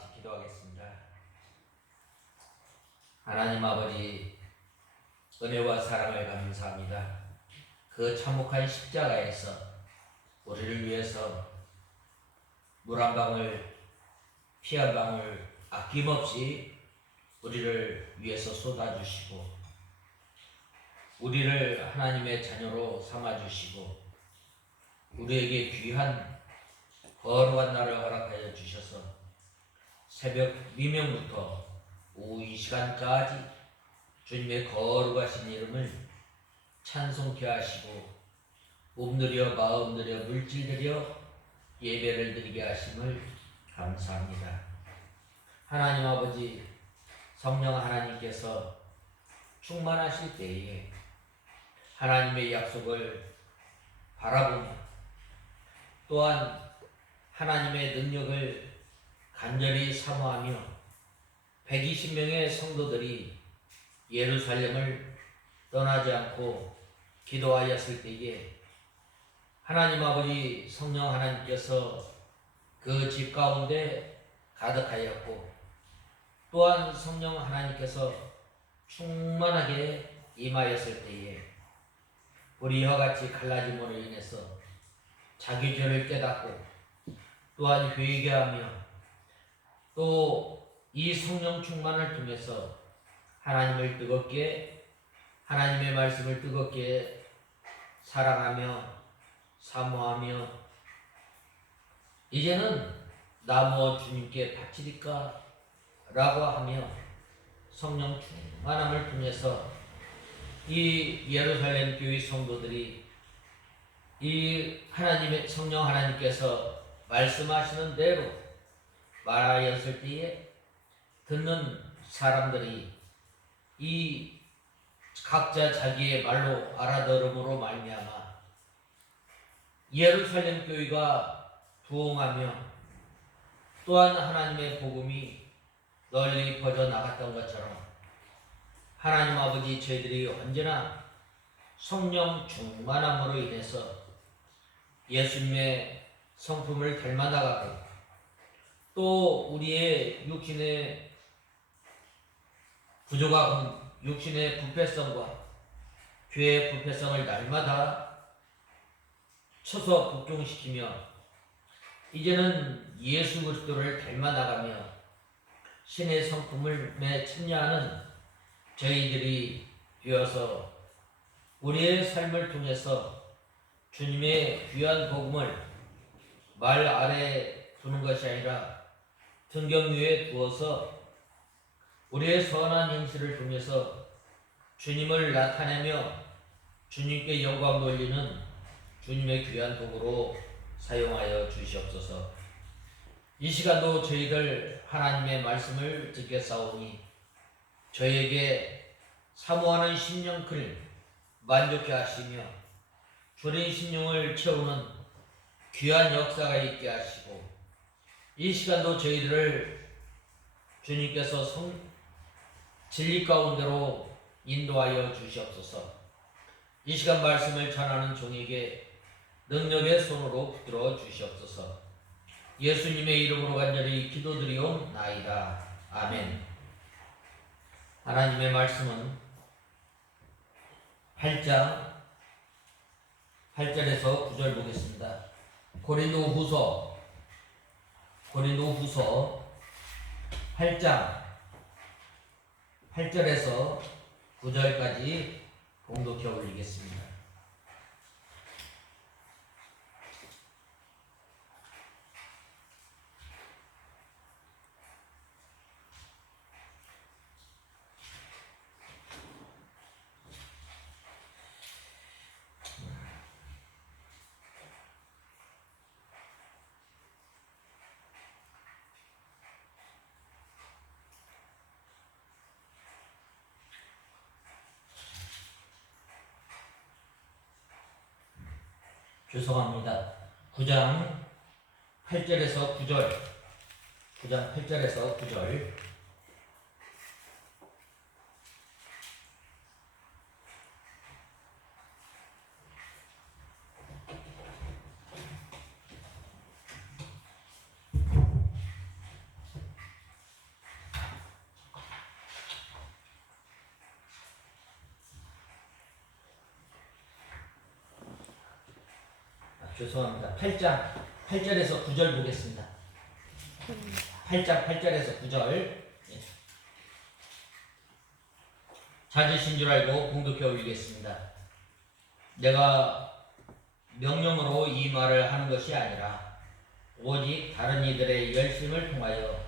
같이 기도하겠습니다. 하나님 아버지, 은혜와 사랑을 감사합니다. 그 참혹한 십자가에서 우리를 위해서 물 한 방울, 피 한 방울 아낌없이 우리를 위해서 쏟아주시고 우리를 하나님의 자녀로 삼아주시고 우리에게 귀한 거룩한 날을 허락하여 주셔서 새벽 미명부터 오후 이 시간까지 주님의 거룩하신 이름을 찬송케 하시고 몸들여 마음들여 물질들여 예배를 드리게 하심을 감사합니다. 하나님 아버지, 성령 하나님께서 충만하실 때에 하나님의 약속을 바라보며 또한 하나님의 능력을 간절히 사모하며 120명의 성도들이 예루살렘을 떠나지 않고 기도하였을 때에 하나님 아버지 성령 하나님께서 그 집 가운데 가득하였고 또한 성령 하나님께서 충만하게 임하였을 때에 우리 이와 같이 갈라짐으로 인해서 자기 죄를 깨닫고 또한 회개하며 또 이 성령 충만을 통해서 하나님을 뜨겁게 하나님의 말씀을 뜨겁게 사랑하며 사모하며 이제는 나 뭐 주님께 바치리까 라고 하며 성령 충만함을 통해서 이 예루살렘 교회 성도들이 이 하나님의 성령 하나님께서 말씀하시는 대로 말하였을 때에 듣는 사람들이 이 각자 자기의 말로 알아들음으로 말미암아 예루살렘 교회가 부흥하며 또한 하나님의 복음이 널리 퍼져나갔던 것처럼 하나님 아버지 저희들이 언제나 성령 충만함으로 인해서 예수님의 성품을 닮아나가고 또 우리의 육신의 부족한 육신의 부패성과 죄의 부패성을 날마다 쳐서 복종시키며 이제는 예수 그리스도를 닮아나가며 신의 성품을 참여하는 저희들이 되어서 우리의 삶을 통해서 주님의 귀한 복음을 말 아래 두는 것이 아니라 등경 위에 두어서 우리의 선한 행실을 통해서 주님을 나타내며 주님께 영광 돌리는 주님의 귀한 도구로 사용하여 주시옵소서. 이 시간도 저희들 하나님의 말씀을 듣겠사오니 저희에게 사모하는 심령을 만족해 하시며 주린 심령을 채우는 귀한 역사가 있게 하시고 이 시간도 저희들을 주님께서 진리 가운데로 인도하여 주시옵소서. 이 시간 말씀을 전하는 종에게 능력의 손으로 붙들어 주시옵소서. 예수님의 이름으로 간절히 기도드리옵나이다. 아멘. 하나님의 말씀은 8장 8절에서 9절 보겠습니다. 고린도후서 8장 8절에서 9절까지 봉독해 올리겠습니다. 죄송합니다. 9장 8절에서 9절 9장 8절에서 9절 죄송합니다. 8장 8절에서 9절 보겠습니다. 8장 8절에서 9절. 찾으신 줄 알고 공독해 올리겠습니다. 내가 명령으로 이 말을 하는 것이 아니라 오직 다른 이들의 열심을 통하여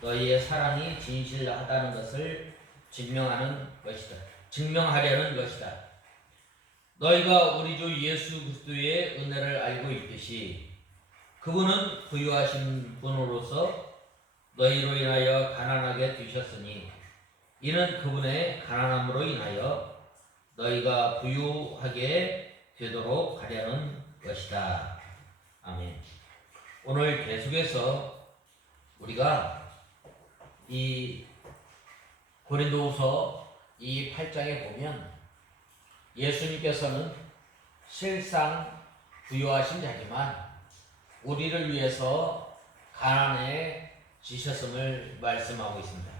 너희의 사랑이 진실하다는 것을 증명하려는 것이다. 너희가 우리 주 예수 그리스도의 은혜를 알고 있듯이 그분은 부유하신 분으로서 너희로 인하여 가난하게 되셨으니 이는 그분의 가난함으로 인하여 너희가 부유하게 되도록 하려는 것이다. 아멘. 오늘 계속해서 우리가 이 고린도후서 이 8장에 보면 예수님께서는 실상 부유하신 자지만 우리를 위해서 가난해지셨음을 말씀하고 있습니다.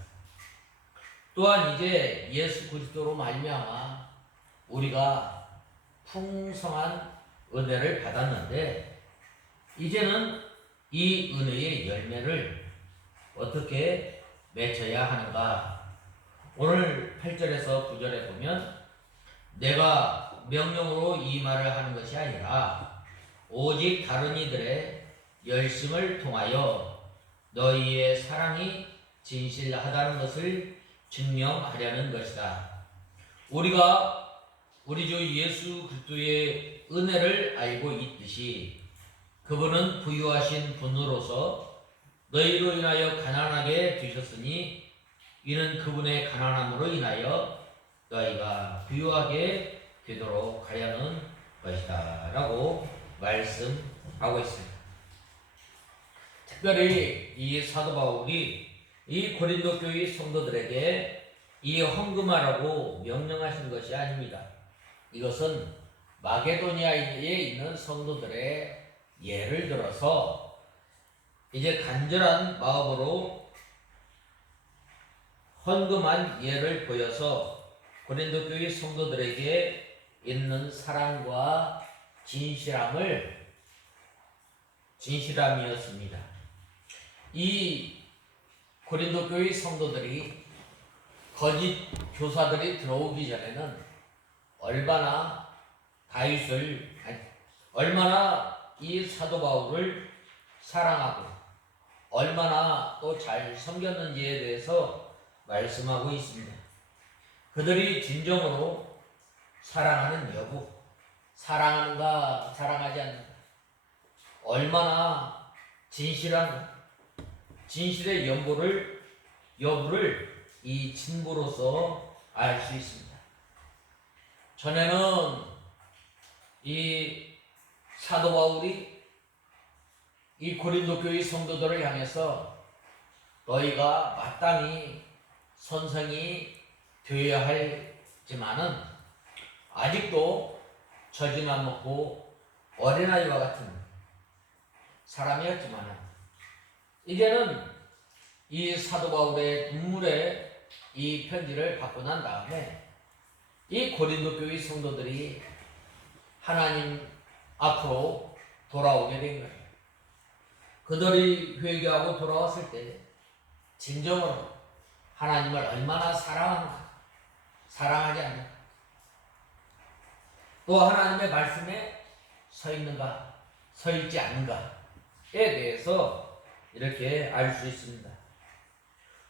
또한 이제 예수 그리스도로 말미암아 우리가 풍성한 은혜를 받았는데 이제는 이 은혜의 열매를 어떻게 맺어야 하는가? 오늘 8절에서 9절에 보면 내가 명령으로 이 말을 하는 것이 아니라 오직 다른 이들의 열심을 통하여 너희의 사랑이 진실하다는 것을 증명하려는 것이다. 우리가 우리 주 예수 그리스도의 은혜를 알고 있듯이 그분은 부유하신 분으로서 너희로 인하여 가난하게 되셨으니 이는 그분의 가난함으로 인하여 너희가 부유하게 되도록 하려는 것이다 라고 말씀하고 있습니다. 특별히 이 사도 바울이 이 고린도 교회 성도들에게 이 헌금하라고 명령하신 것이 아닙니다. 이것은 마게도니아에 있는 성도들의 예를 들어서 이제 간절한 마음으로 헌금한 예를 보여서 고린도 교회 성도들에게 있는 사랑과 진실함이었습니다. 이 고린도 교회 성도들이 거짓 교사들이 들어오기 전에는 얼마나 이 사도 바울을 사랑하고 얼마나 또 잘 섬겼는지에 대해서 말씀하고 있습니다. 그들이 진정으로 사랑하는 여부, 사랑하는가 사랑하지 않는가, 얼마나 진실한가, 진실의 여부를 이 친구로서 알 수 있습니다. 전에는 이 사도 바울이 이 고린도 교회 성도들을 향해서 너희가 마땅히 선생이 되어야 할지만은 아직도 젖이만 먹고 어린아이와 같은 사람이었지만은 이제는 이 사도 바울의 눈물의 이 편지를 받고 난 다음에 이 고린도 교회 성도들이 하나님 앞으로 돌아오게 된 거예요. 그들이 회개하고 돌아왔을 때 진정으로 하나님을 얼마나 사랑하는가, 사랑하지 않는가, 또 하나님의 말씀에 서 있는가, 서 있지 않는가에 대해서 이렇게 알 수 있습니다.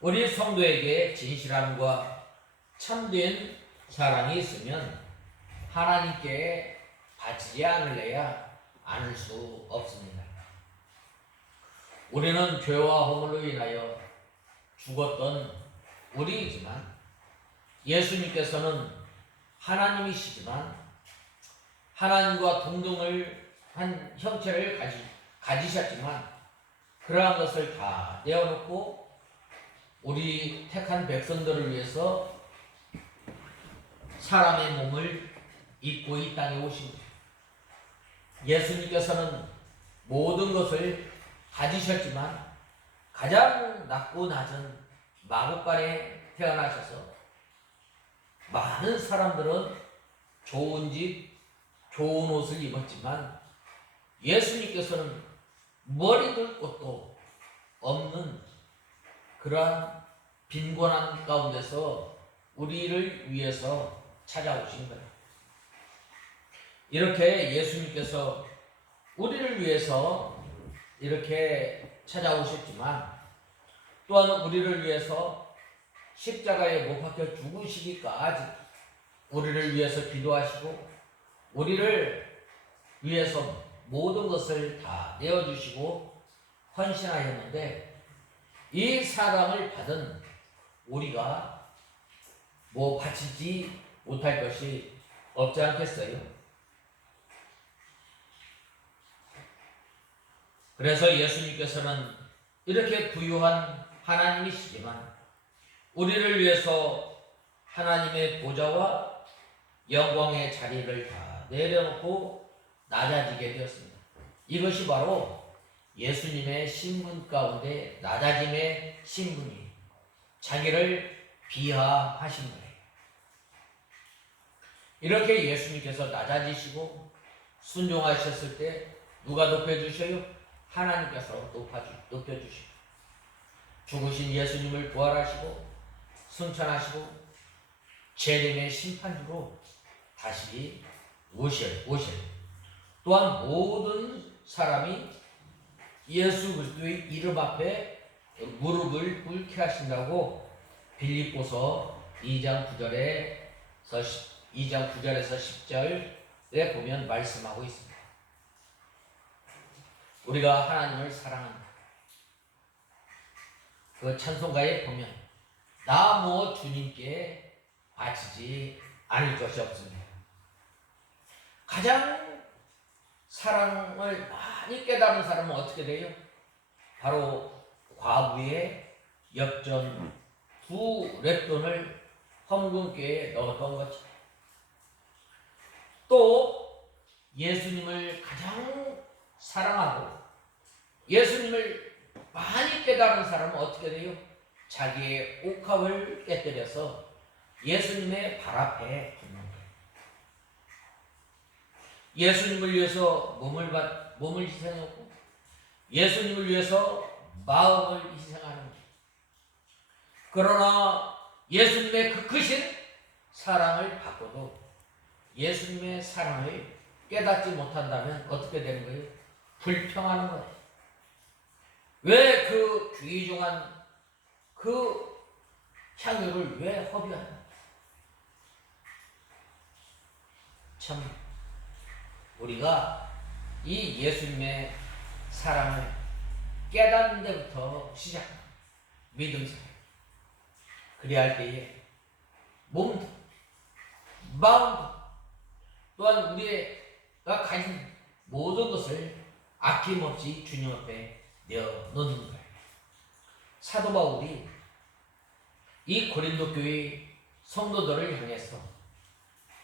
우리 성도에게 진실함과 참된 사랑이 있으면 하나님께 바치지 않을 수 없습니다. 우리는 죄와 허물로 인하여 죽었던 우리이지만 예수님께서는 하나님이시지만 하나님과 동등을 한 형체를 가지셨지만 그러한 것을 다 내어놓고 우리 택한 백성들을 위해서 사람의 몸을 입고 이 땅에 오신 예수님께서는 모든 것을 가지셨지만 가장 낮고 낮은 마구간에 태어나셔서 많은 사람들은 좋은 집, 좋은 옷을 입었지만 예수님께서는 머리 둘 곳도 없는 그러한 빈곤한 가운데서 우리를 위해서 찾아오신 거예요. 이렇게 예수님께서 우리를 위해서 이렇게 찾아오셨지만 또한 우리를 위해서 십자가에 못 박혀 죽으시기까지 우리를 위해서 기도하시고 우리를 위해서 모든 것을 다 내어주시고 헌신하였는데 이 사랑을 받은 우리가 뭐 바치지 못할 것이 없지 않겠어요? 그래서 예수님께서는 이렇게 부유한 하나님이시지만 우리를 위해서 하나님의 보좌와 영광의 자리를 다 내려놓고 낮아지게 되었습니다. 이것이 바로 예수님의 신분 가운데 낮아짐의 신분이 자기를 비하하신 거예요. 이렇게 예수님께서 낮아지시고 순종하셨을 때 누가 높여주셔요? 하나님께서 높여주시고 죽으신 예수님을 부활하시고 승천하시고 재림의 심판주로 다시 오셔요. 또한 모든 사람이 예수 그리스도의 이름 앞에 무릎을 꿇게 하신다고 빌립보서 2장 9절에서 10절에 보면 말씀하고 있습니다. 우리가 하나님을 사랑합니다. 그 찬송가에 보면 나 뭐 주님께 바치지 않을 것이 없습니다. 가장 사랑을 많이 깨달은 사람은 어떻게 돼요? 바로 과부의 역전 2랩돈을 헌금교에 넣었던 거죠. 또 예수님을 가장 사랑하고 예수님을 많이 깨달은 사람은 어떻게 돼요? 자기의 옥합을 깨뜨려서 예수님의 발 앞에 걷는 거예요. 예수님을 위해서 몸을 희생했고 예수님을 위해서 마음을 희생하는 거예요. 그러나 예수님의 그 크신 사랑을 받고도 예수님의 사랑을 깨닫지 못한다면 어떻게 되는 거예요? 불평하는 거예요. 왜 그 귀중한 그 향유를 왜 허비하냐? 참 우리가 이 예수님의 사랑을 깨닫는 데부터 시작합니다. 믿음 사랑. 그래야 할 때에 몸도 마음도 또한 우리가 가진 모든 것을 아낌없이 주님 앞에 내어놓는 거예요. 사도 바울이 이 고린도 교회 성도들을 향해서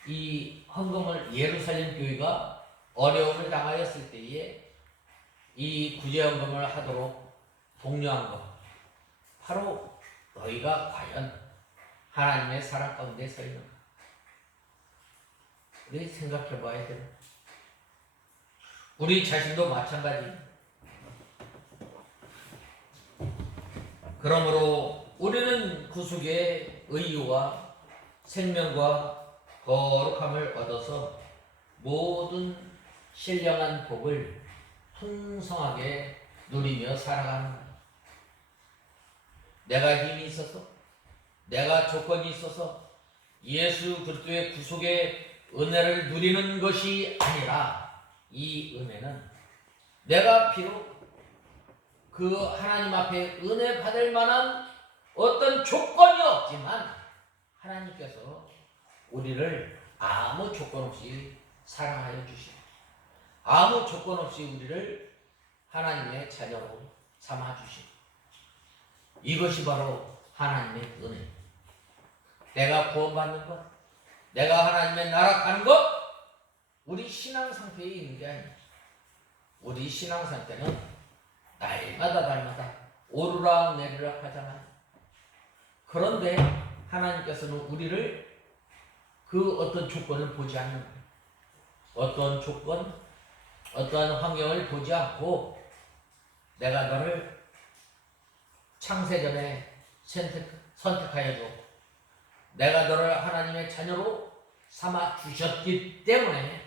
이 헌금을 예루살렘 교회가 어려움을 당하였을 때에 이 구제헌금을 하도록 독려한 것, 바로 너희가 과연 하나님의 사랑 가운데 서 있는가? 우리 생각해 봐야 돼요. 우리 자신도 마찬가지. 그러므로 우리는 구속의 의유와 생명과 거룩함을 얻어서 모든 신령한 복을 풍성하게 누리며 살아가는 거예요. 내가 힘이 있어서, 내가 조건이 있어서 예수 그리스도의 구속의 은혜를 누리는 것이 아니라 이 은혜는 내가 비록 그 하나님 앞에 은혜 받을 만한 어떤 조건이 없지만 하나님께서 우리를 아무 조건 없이 사랑하여 주시고 아무 조건 없이 우리를 하나님의 자녀로 삼아 주시고 이것이 바로 하나님의 은혜. 내가 구원받는 것, 내가 하나님의 나라 가는 것, 우리 신앙 상태에 있는 게 아니에요. 우리 신앙 상태는 날마다 오르락 내리락 하잖아요. 그런데 하나님께서는 우리를 그 어떤 조건을 보지 않는 거예요. 어떤 조건, 어떠한 환경을 보지 않고 내가 너를 창세전에 선택하여 줘. 내가 너를 하나님의 자녀로 삼아 주셨기 때문에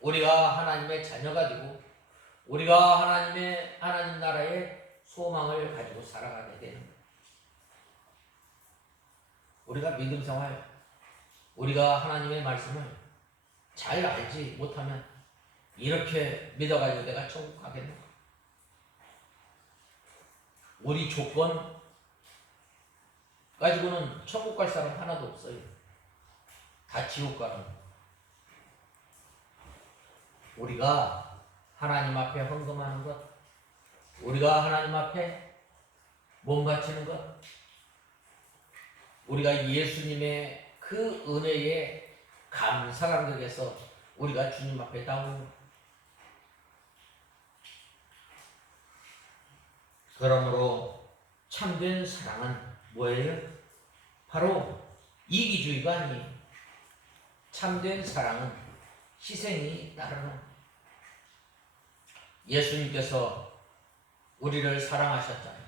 우리가 하나님의 자녀가 되고 우리가 하나님 나라의 소망을 가지고 살아가게 되는 거예요. 우리가 믿음 생활, 우리가 하나님의 말씀을 잘 알지 못하면 이렇게 믿어가지고 내가 천국 가겠는가? 우리 조건 가지고는 천국 갈 사람 하나도 없어요. 다 지옥 가는 거예요. 우리가 하나님 앞에 헌금하는 것, 우리가 하나님 앞에 몸 바치는 것, 우리가 예수님의 그 은혜에 감사감격해서 우리가 주님 앞에 나오는 것. 그러므로 참된 사랑은 뭐예요? 바로 이기주의가 아니에요. 참된 사랑은 희생이 따르는. 예수님께서 우리를 사랑하셨잖아요.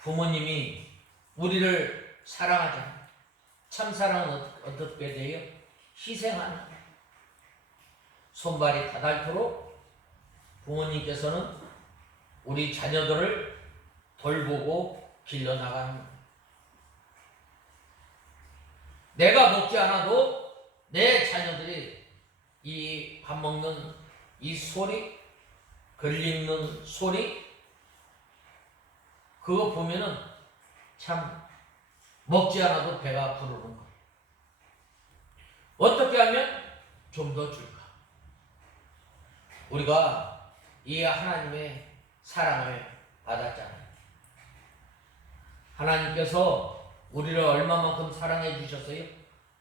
부모님이 우리를 사랑하잖아요. 참 사랑은 어떻게 돼요? 희생하는. 손발이 다닳도록 부모님께서는 우리 자녀들을 돌보고 길러나가는 거예요. 내가 먹지 않아도 내 자녀들이 이 밥 먹는 이 소리, 글 읽는 소리, 그거 보면은 참 먹지 않아도 배가 부르는 거예요. 어떻게 하면 좀 더 줄까? 우리가 이 하나님의 사랑을 받았잖아요. 하나님께서 우리를 얼마만큼 사랑해 주셨어요?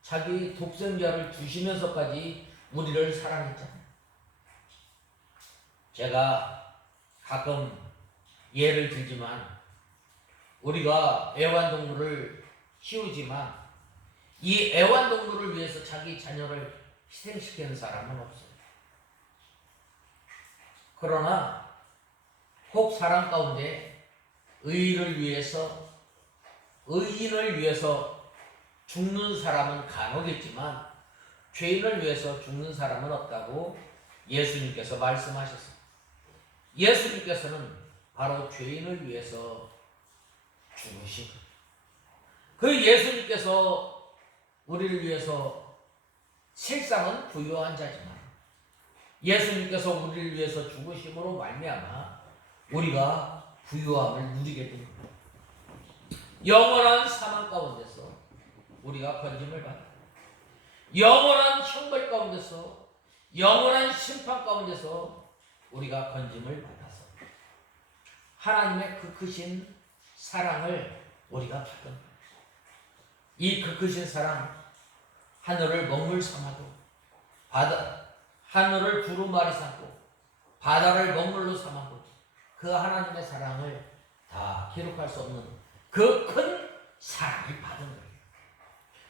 자기 독생자를 주시면서까지 우리를 사랑했잖아요. 제가 가끔 예를 들지만 우리가 애완동물을 키우지만 이 애완동물을 위해서 자기 자녀를 희생시키는 사람은 없어요. 그러나 혹 사람 가운데 의인을 위해서 죽는 사람은 간혹 있지만 죄인을 위해서 죽는 사람은 없다고 예수님께서 말씀하셨습니다. 예수님께서는 바로 죄인을 위해서 죽으신 거예요. 그 예수님께서 우리를 위해서 실상은 부유한 자지만 예수님께서 우리를 위해서 죽으심으로 말미암아 우리가 부유함을 누리게 됩니다. 영원한 사망 가운데서 우리가 건짐을 받아 영원한 형벌 가운데서 영원한 심판 가운데서 우리가 건짐을 받아서 하나님의 그 크신 사랑을 우리가 받은 이 그 크신 사랑, 하늘을 먹물 삼아도 하늘을 두루마리 삼고 바다를 먹물로 삼아도 그 하나님의 사랑을 다 기록할 수 없는 그 큰 사랑을 받은 거예요.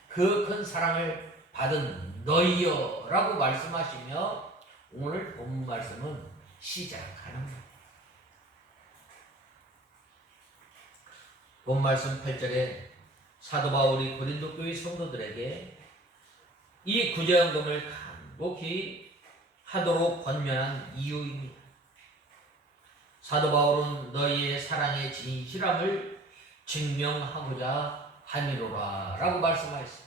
그 큰 사랑을 받은 너희여 라고 말씀하시며 오늘 본문 말씀은 시작하는 거예요. 본 말씀 8절에 사도 바울이 고린도 교회 성도들에게 이 구제연금을 간곡히 하도록 권면한 이유입니다. 사도 바울은 너희의 사랑의 진실함을 증명하고자 함이로라 라고 말씀하셨습니다.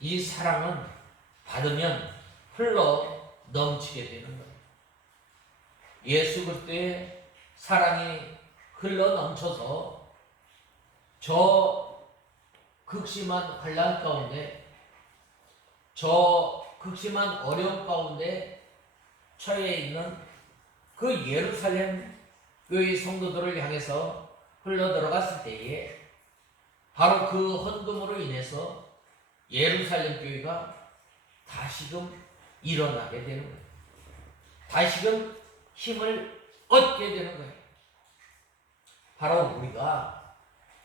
이 사랑은 받으면 흘러 넘치게 되는 거예요. 예수 그리스도의 사랑이 흘러 넘쳐서 저 극심한 환난 가운데, 저 극심한 어려움 가운데 처해 있는 그 예루살렘 교회 성도들을 향해서 흘러 들어갔을 때에 바로 그 헌금으로 인해서 예루살렘 교회가 다시금 일어나게 되는 거예요. 다시금 힘을 얻게 되는 거예요. 바로 우리가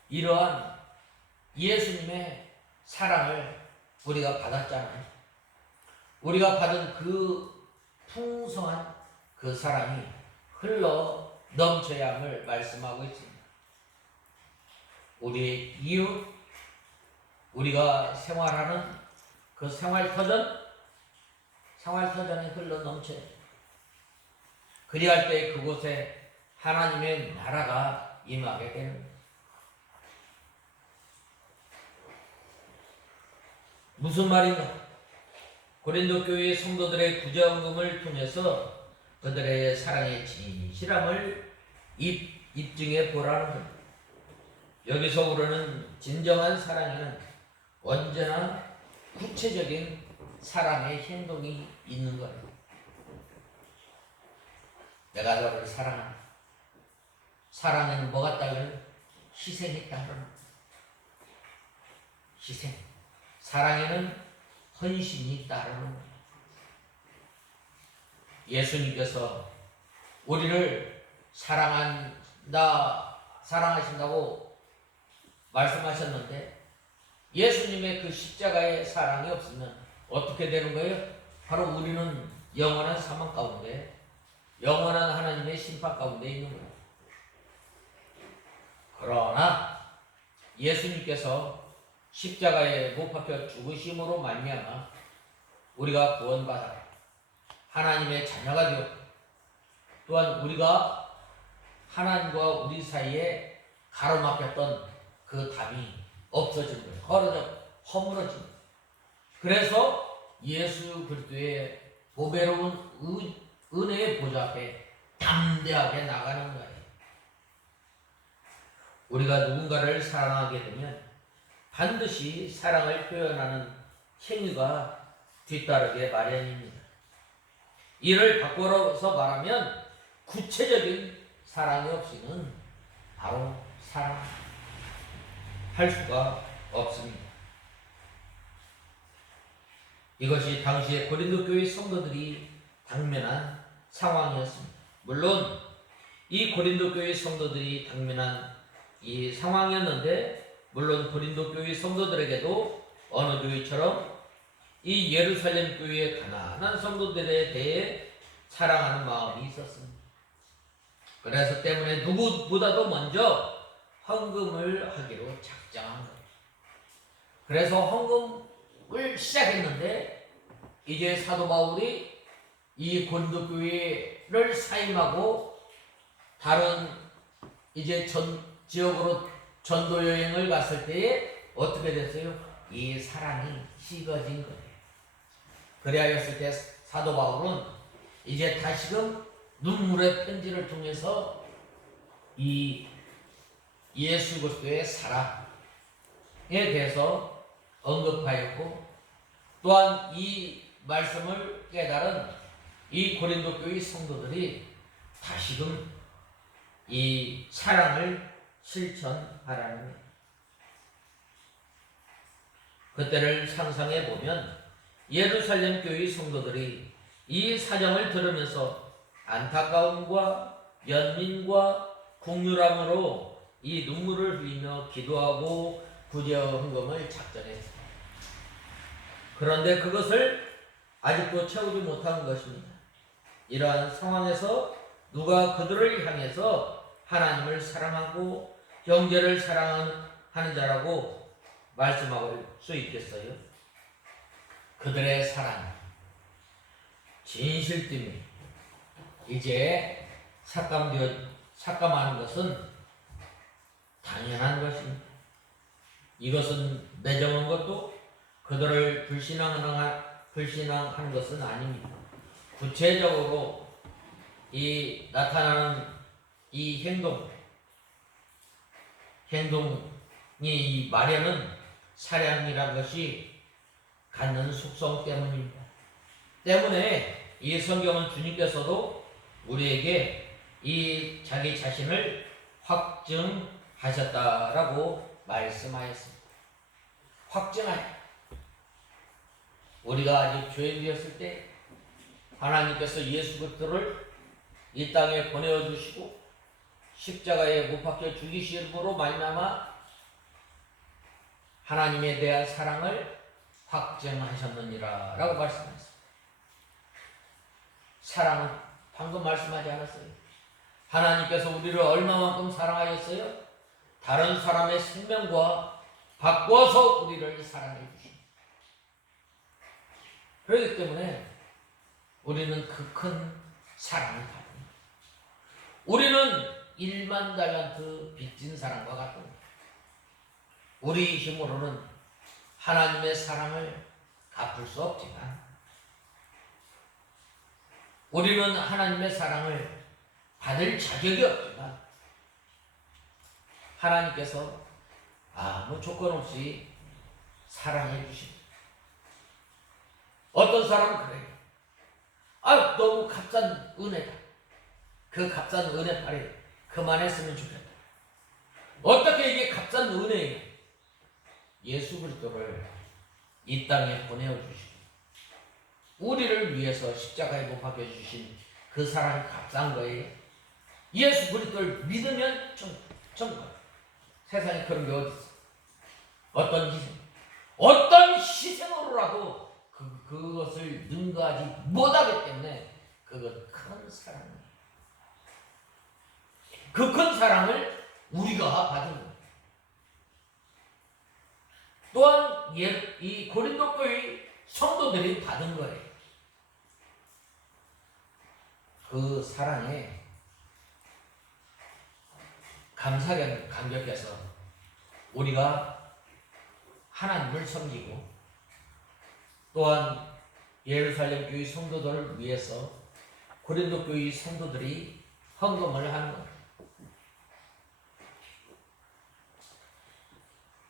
이러한 예수님의 사랑을 우리가 받았잖아요. 우리가 받은 그 풍성한 그 사랑이 흘러 넘쳐야 함을 말씀하고 있습니다. 우리의 이웃, 우리가 생활하는 그 생활터전에 흘러 넘쳐야 합니다. 그리할 때 그곳에 하나님의 나라가 임하게 되는 거예요. 무슨 말인가? 고린도 교회 성도들의 구제헌금을 통해서 그들의 사랑의 진실함을 입증해 보라는 겁니다. 여기서 우리는 진정한 사랑에는 언제나 구체적인 사랑의 행동이 있는 거예요. 내가 너를 사랑한다. 사랑에는 뭐가 따르는? 희생이 따르는 희생. 사랑에는 헌신이 따르는 거예요. 예수님께서 우리를 사랑하신다고 말씀하셨는데 예수님의 그 십자가의 사랑이 없으면 어떻게 되는 거예요? 바로 우리는 영원한 사망 가운데, 영원한 하나님의 심판 가운데 있는 거예요. 그러나 예수님께서 십자가에 못 박혀 죽으심으로 말미암아 우리가 구원받아 하나님의 자녀가 되었고, 또한 우리가 하나님과 우리 사이에 가로막혔던 그 담이 없어진 거예요. 허물어진 거예요. 그래서 예수 그리스도의 보배로운 은혜의 보좌 앞에 담대하게 나가는 거예요. 우리가 누군가를 사랑하게 되면 반드시 사랑을 표현하는 행위가 뒤따르게 마련입니다. 이를 바꿔서 말하면 구체적인 사랑이 없이는 바로 사랑할 수가 없습니다. 이것이 당시의 고린도 교회 성도들이 당면한 상황이었습니다. 물론 이 고린도 교회 성도들이 당면한 이 상황이었는데, 물론 고린도 교회 성도들에게도 어느 교회처럼 이 예루살렘 교회의 가난한 성도들에 대해 사랑하는 마음이 있었습니다. 그래서 때문에 누구보다도 먼저 헌금을 하기로 작정한 거예요. 그래서 헌금을 시작했는데 이제 사도 바울이 이 고린도 교회를 사임하고 다른 이제 지역으로 전도 여행을 갔을 때에 어떻게 됐어요? 이 사랑이 식어진 거예요. 그래야였을 때 사도 바울은 이제 다시금 눈물의 편지를 통해서 이 예수 그리스도의 사랑에 대해서 언급하였고, 또한 이 말씀을 깨달은 이 고린도 교회 성도들이 다시금 이 사랑을 실천하라는 거예요. 그때를 상상해 보면 예루살렘 교회 성도들이 이 사정을 들으면서 안타까움과 연민과 국률함으로 이 눈물을 흘리며 기도하고 구제헌금을 작정했습니다. 그런데 그것을 아직도 채우지 못한 것입니다. 이러한 상황에서 누가 그들을 향해서 하나님을 사랑하고 형제를 사랑하는 자라고 말씀할 수 있겠어요? 그들의 사랑, 진실됨이 이제 삭감하는 것은 당연한 것입니다. 이것은 매정한 것도 그들을 불신앙하는 것은 아닙니다. 구체적으로 이 나타나는 이 행동이 마련은 사랑이란 것이 갖는 속성 때문입니다. 때문에 이 성경은 주님께서도 우리에게 이 자기 자신을 확증하셨다라고 말씀하였습니다. 확증하여 우리가 아직 죄인되었을 때 하나님께서 예수 그리스도를 이 땅에 보내어 주시고 십자가에 못 박혀 죽이심으로 말미암아 하나님에 대한 사랑을 확증하셨느니라 라고 말씀하셨습니다. 사랑은 방금 말씀하지 않았어요? 하나님께서 우리를 얼마만큼 사랑하였어요? 다른 사람의 생명과 바꿔서 우리를 사랑해 주십니다. 그렇기 때문에 우리는 그 큰 사랑을 받습니다. 우리는 1만 달란트 빚진 사람과 같습니다. 우리 힘으로는 하나님의 사랑을 갚을 수 없지만 우리는 하나님의 사랑을 받을 자격이 없지만 하나님께서 아무 조건 없이 사랑해 주십니다. 어떤 사람은 그래요. 너무 값싼 은혜다. 그 값싼 은혜 팔이 그만했으면 좋겠다. 어떻게 이게 값싼 은혜예요? 예수 그리스도를 이 땅에 보내어 주시고 우리를 위해서 십자가에 못 박혀 주신 그 사랑이 값싼 거예요. 예수 그리스도를 믿으면 천국. 세상에 그런 게 어디 있어? 어떤 희생으로라도 그것을 능가하지 못하기 때문에 그것 큰 사랑이에요. 그 큰 사랑을 우리가 받은 거예요. 또한 이 고린도 교회 성도들이 받은 거예요. 그 사랑에 감격해서 우리가 하나님을 섬기고 또한 예루살렘 교회 성도들을 위해서 고린도 교회 성도들이 헌금을 하는 거예요.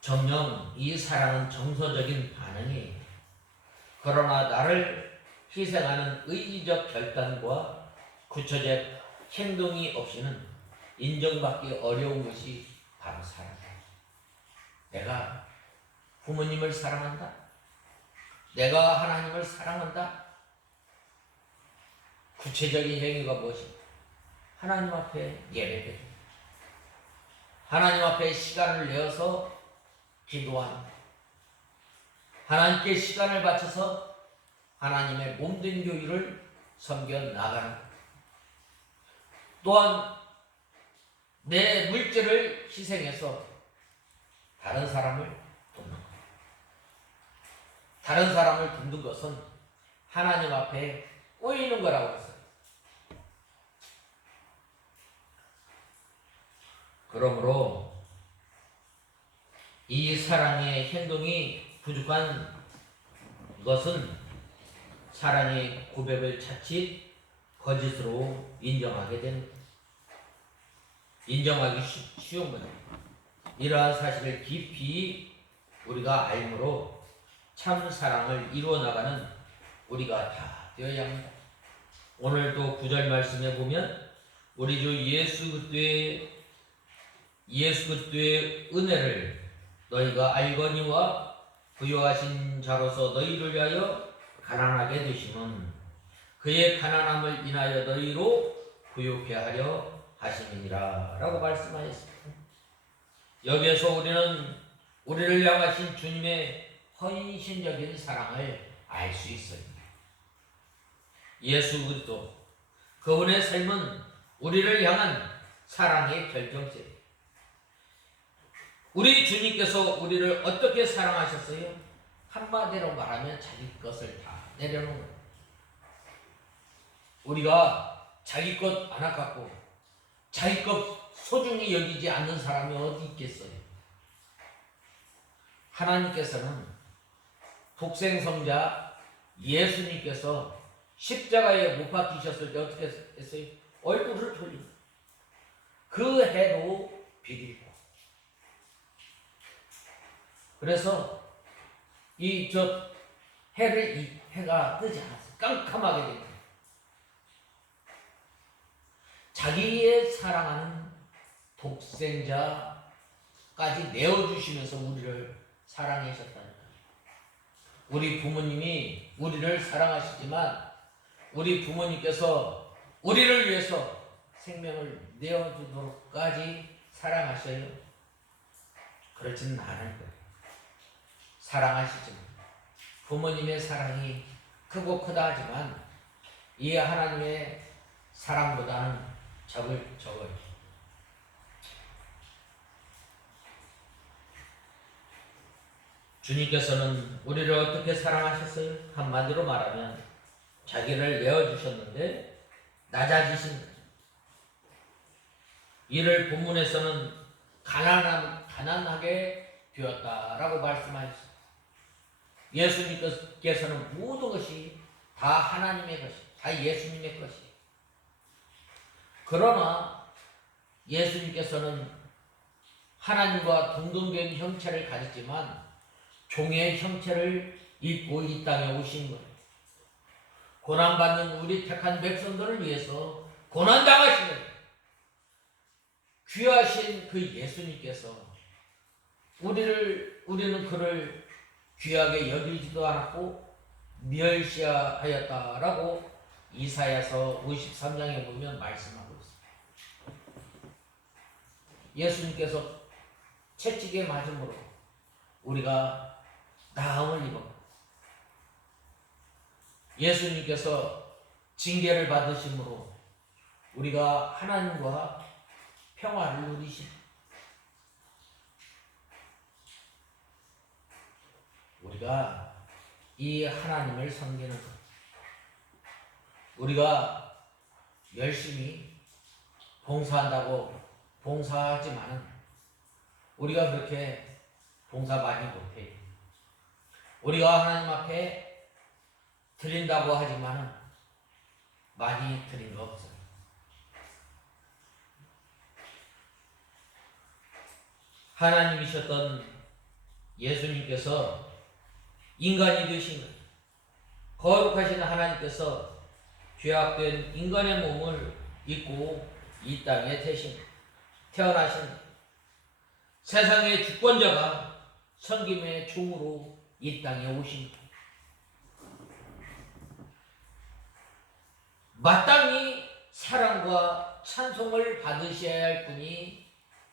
정녕 이 사랑은 정서적인 반응이에요. 그러나 나를 희생하는 의지적 결단과 구체적 행동이 없이는 인정받기 어려운 것이 바로 사랑이에요. 내가 부모님을 사랑한다. 내가 하나님을 사랑한다. 구체적인 행위가 무엇인가? 하나님 앞에 예배드립니다. 하나님 앞에 시간을 내어서 기도합니다. 하나님께 시간을 바쳐서 하나님의 몸된 교회를 섬겨 나가는 것. 또한 내 물질을 희생해서 다른 사람을 돕는 것. 다른 사람을 돕는 것은 하나님 앞에 꼬이는 거라고 했어요. 그러므로 이 사랑의 행동이 부족한 것은 사랑의 고백을 자칫 거짓으로 인정하게 되는 거예요. 인정하기 쉬운 거예요. 이러한 사실을 깊이 우리가 알므로 참 사랑을 이루어 나가는 우리가 다 되어야 합니다. 오늘도 9절 말씀에 보면 우리 주 예수 그리스도의 은혜를 너희가 알거니와 부요하신 자로서 너희를 위하여 가난하게 되심은 그의 가난함을 인하여 너희로 부요케 하려 하심이니라 라고 말씀하셨습니다. 여기에서 우리는 우리를 향하신 주님의 헌신적인 사랑을 알 수 있습니다. 예수 그리스도 그분의 삶은 우리를 향한 사랑의 결정체예요. 우리 주님께서 우리를 어떻게 사랑하셨어요? 한마디로 말하면 자기 것을 다 내려놓은 거예요. 우리가 자기 것 안 아깝고 자기 것 소중히 여기지 않는 사람이 어디 있겠어요? 하나님께서는 독생성자 예수님께서 십자가에 못 박히셨을 때 어떻게 했어요? 얼굴을 돌리고 그 해도 비리고 그래서 해가 뜨지 않았어요. 깜깜하게 됩니다. 자기의 사랑하는 독생자까지 내어주시면서 우리를 사랑하셨다니까. 우리 부모님이 우리를 사랑하시지만 우리 부모님께서 우리를 위해서 생명을 내어주도록까지 사랑하셔요. 그렇지는 않을 거예요. 사랑하시지만 부모님의 사랑이 크고 크다 하지만 이 하나님의 사랑보다는 적어요. 주님께서는 우리를 어떻게 사랑하셨어요? 한마디로 말하면 자기를 내어주셨는데 낮아지신 거죠. 이를 본문에서는 가난하게 되었다라고 말씀하셨어요. 예수님께서는 모든 것이 다 하나님의 것이, 다 예수님의 것이. 그러나 예수님께서는 하나님과 동등된 형체를 가졌지만 종의 형체를 입고 이 땅에 오신 거예요. 고난받는 우리 택한 백성들을 위해서 고난당하신 거예요. 귀하신 그 예수님께서 우리는 그를 귀하게 여기지도 않았고 멸시하였다라고 이사야서 53장에 보면 말씀하고 있습니다. 예수님께서 채찍에 맞음으로 우리가 나음을 입었고, 예수님께서 징계를 받으심으로 우리가 하나님과 평화를 누리신, 우리가 이 하나님을 섬기는 것, 우리가 열심히 봉사한다고 봉사하지만은 우리가 그렇게 봉사 많이 못해요. 우리가 하나님 앞에 드린다고 하지만은 많이 드린 거 없어요. 하나님이셨던 예수님께서 인간이 되신 거예요. 거룩하신 하나님께서 죄악된 인간의 몸을 입고 이 땅에 태어나신 거예요. 세상의 주권자가 섬김의 종으로 이 땅에 오신 거예요. 마땅히 사랑과 찬송을 받으셔야 할 분이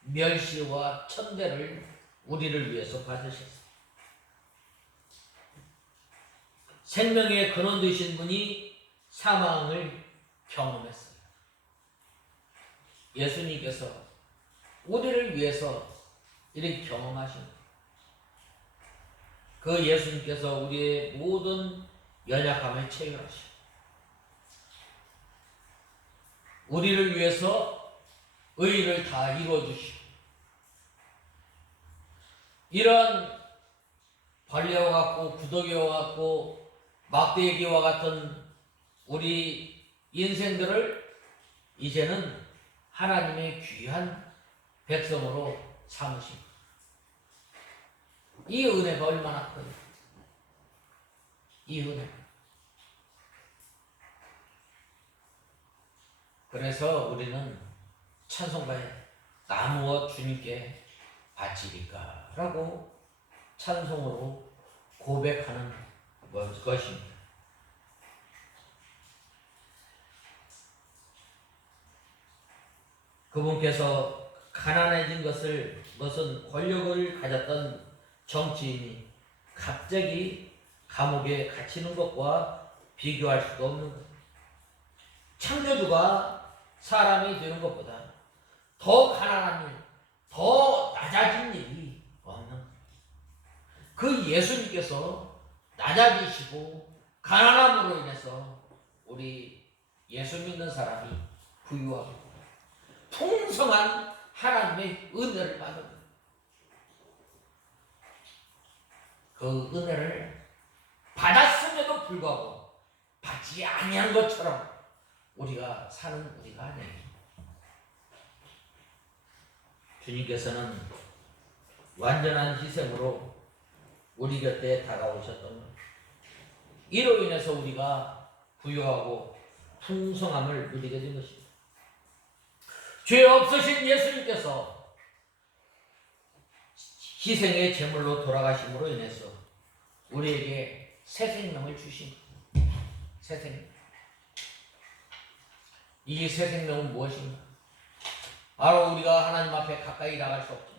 멸시와 천대를 우리를 위해서 받으셨어요. 생명의 근원 되신 분이 사망을 경험했어요. 예수님께서 우리를 위해서 이렇게 경험하신 거예요. 그 예수님께서 우리의 모든 연약함을 체휼하시고 우리를 위해서 의의를 다 이루어주시고, 이런 벌레와 같고 구더기와 같고 막대기와 같은 우리 인생들을 이제는 하나님의 귀한 백성으로 삼으십니다. 이 은혜가 얼마나 큰, 이 은혜. 그래서 우리는 찬송가에 나 무엇 주님께 바치리까 라고 찬송으로 고백하는 것입니다. 그분께서 가난해진 것을 무슨 권력을 가졌던 정치인이 갑자기 감옥에 갇히는 것과 비교할 수가 없는 것. 창조주가 사람이 되는 것보다 더 가난한 일, 더 낮아진 일이 없는 것. 그 예수님께서 낮아지시고 가난함으로 인해서 우리 예수 믿는 사람이 부유하고 풍성한 하나님의 은혜를 받은 거예요. 그 은혜를 받았음에도 불구하고 받지 아니한 것처럼 우리가 사는 우리가 아니에요. 주님께서는 완전한 희생으로 우리 곁에 다가오셨던 것. 이로 인해서 우리가 부유하고 풍성함을 누리게 된 것입니다. 죄 없으신 예수님께서 희생의 제물로 돌아가심으로 인해서 우리에게 새 생명을 주신 거예요. 새 생명. 이 새 생명은 무엇인가? 바로 우리가 하나님 앞에 가까이 나갈 수 없죠.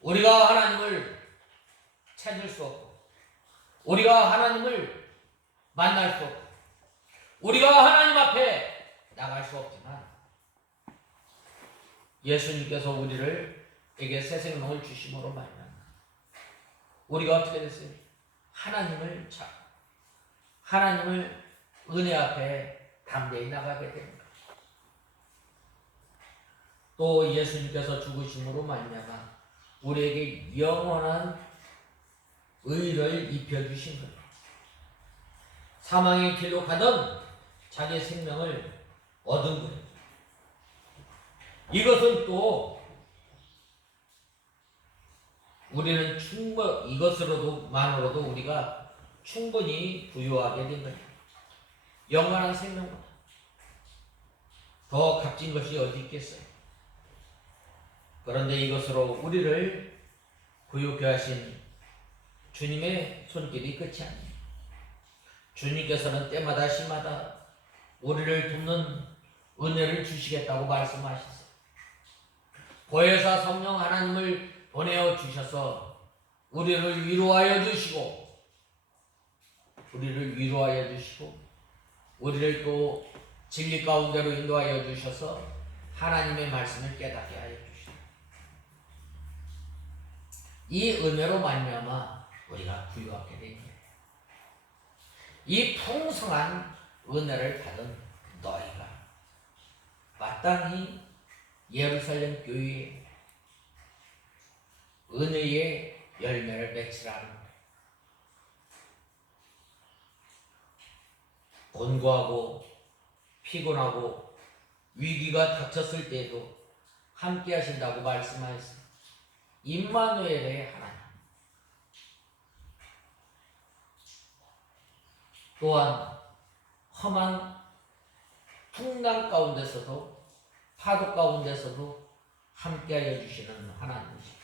우리가 하나님을 찾을 수 없고, 우리가 하나님을 만날 수 없고, 우리가 하나님 앞에 나갈 수 없지만 예수님께서 우리에게 새 생명을 주심으로 말미암아 우리가 어떻게 됐어요? 하나님을 은혜 앞에 담대히 나가게 됩니다. 또 예수님께서 죽으심으로 말미암아 우리에게 영원한 의를 입혀주신 거예요. 사망의 길로 가던 자기 생명을 얻은 거예요. 이것은 또 우리는 이것으로만으로도 우리가 충분히 부유하게 된 거예요. 영원한 생명보다 더 값진 것이 어디 있겠어요? 그런데 이것으로 우리를 부유케 하신 주님의 손길이 끝이 아니에요. 주님께서는 때마다 시마다 우리를 돕는 은혜를 주시겠다고 말씀하셨어요. 보혜사 성령 하나님을 보내어 주셔서 우리를 위로하여 주시고 우리를 또 진리 가운데로 인도하여 주셔서 하나님의 말씀을 깨닫게 하여 주시고 이 은혜로 말미암아 우리가 부유하게 된 거예요. 이 풍성한 은혜를 받은 너희가 마땅히 예루살렘 교회에 은혜의 열매를 맺으라는 거예요. 곤고하고 피곤하고 위기가 닥쳤을 때에도 함께 하신다고 말씀하셨습니다. 임마누엘의 하나님. 또한 험한 풍랑 가운데서도 파도 가운데서도 함께하여 주시는 하나님이십니다.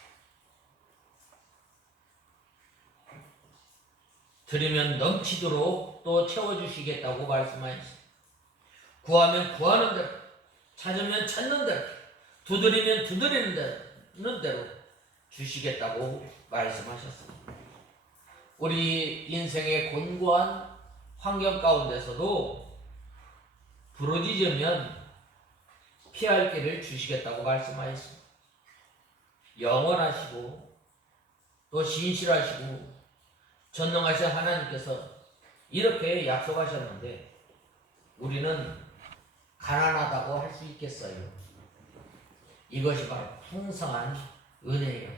드리면 넘치도록 또 채워주시겠다고 말씀하셨습니다. 구하면 구하는 대로, 찾으면 찾는 대로, 두드리면 두드리는 대로 주시겠다고 말씀하셨습니다. 우리 인생의 곤고한 환경 가운데서도 부러지면 피할 길을 주시겠다고 말씀하셨습니다. 영원하시고 또 신실하시고 전능하신 하나님께서 이렇게 약속하셨는데 우리는 가난하다고 할 수 있겠어요? 이것이 바로 풍성한 은혜예요.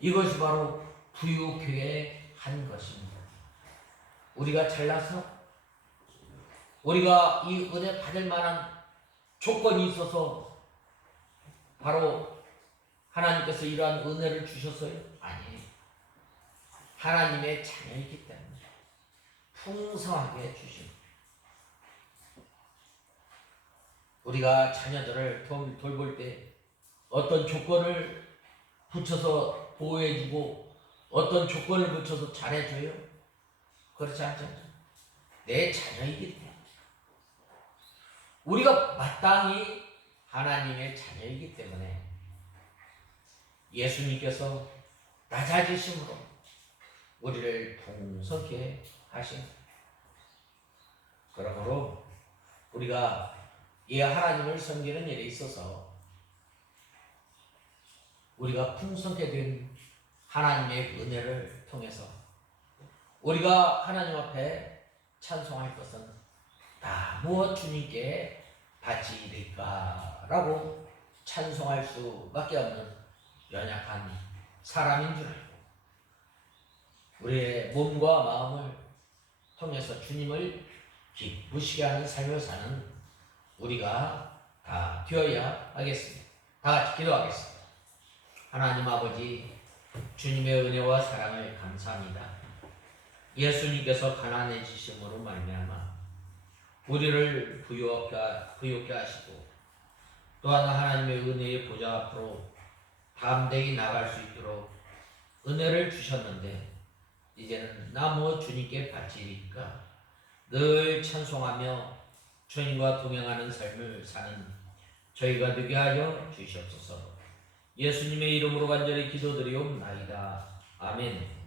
이것이 바로 부유케 한 것입니다. 우리가 잘나서 우리가 이 은혜 받을 만한 조건이 있어서 바로 하나님께서 이러한 은혜를 주셨어요? 아니에요. 하나님의 자녀이기 때문에 풍성하게 주십니다. 우리가 자녀들을 돌볼 때 어떤 조건을 붙여서 보호해주고 어떤 조건을 붙여서 잘해줘요? 그렇지 않죠? 내 자녀이기 때문에 우리가 마땅히 하나님의 자녀이기 때문에 예수님께서 낮아지심으로 우리를 풍성케 하신 그러므로 우리가 이 하나님을 섬기는 일에 있어서 우리가 풍성케 된 하나님의 은혜를 통해서 우리가 하나님 앞에 찬송할 것은 다 무엇 주님께 바치리까라고 찬송할 수밖에 없는 연약한 사람인 줄 알고 우리의 몸과 마음을 통해서 주님을 기쁘시게 하는 삶을 사는 우리가 다 되어야 하겠습니다. 다 같이 기도하겠습니다. 하나님 아버지, 주님의 은혜와 사랑을 감사합니다. 예수님께서 가난해지심으로 말미암아 우리를 부유케 하시고 또한 하나님의 은혜의 보좌 앞으로 담대히 나갈 수 있도록 은혜를 주셨는데 이제는 나 무엇 주님께 바치리까 늘 찬송하며 주님과 동행하는 삶을 사는 저희가 되게 하여 주시옵소서. 예수님의 이름으로 간절히 기도드리옵나이다. 아멘.